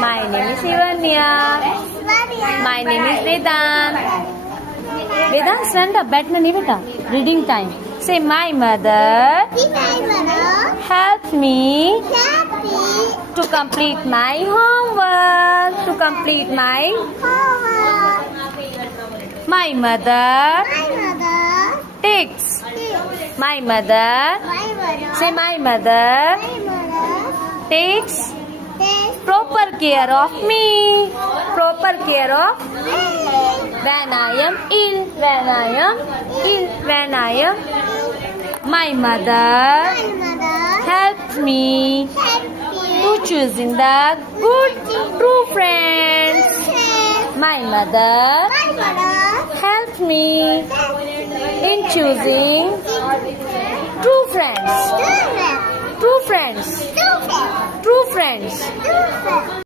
My name is Ivania. My name is Vedant. Vedant, stand up. Batna nahi beta. Reading time. Say, my mother helped me to complete my homework. To complete my mother takes. My mother. Say, my mother takes proper care of me. Proper care of when I am ill. When I am ill. When I am. My mother helped me to choosing the good true friends. My mother helped me in choosing true friends. True friends. True friends.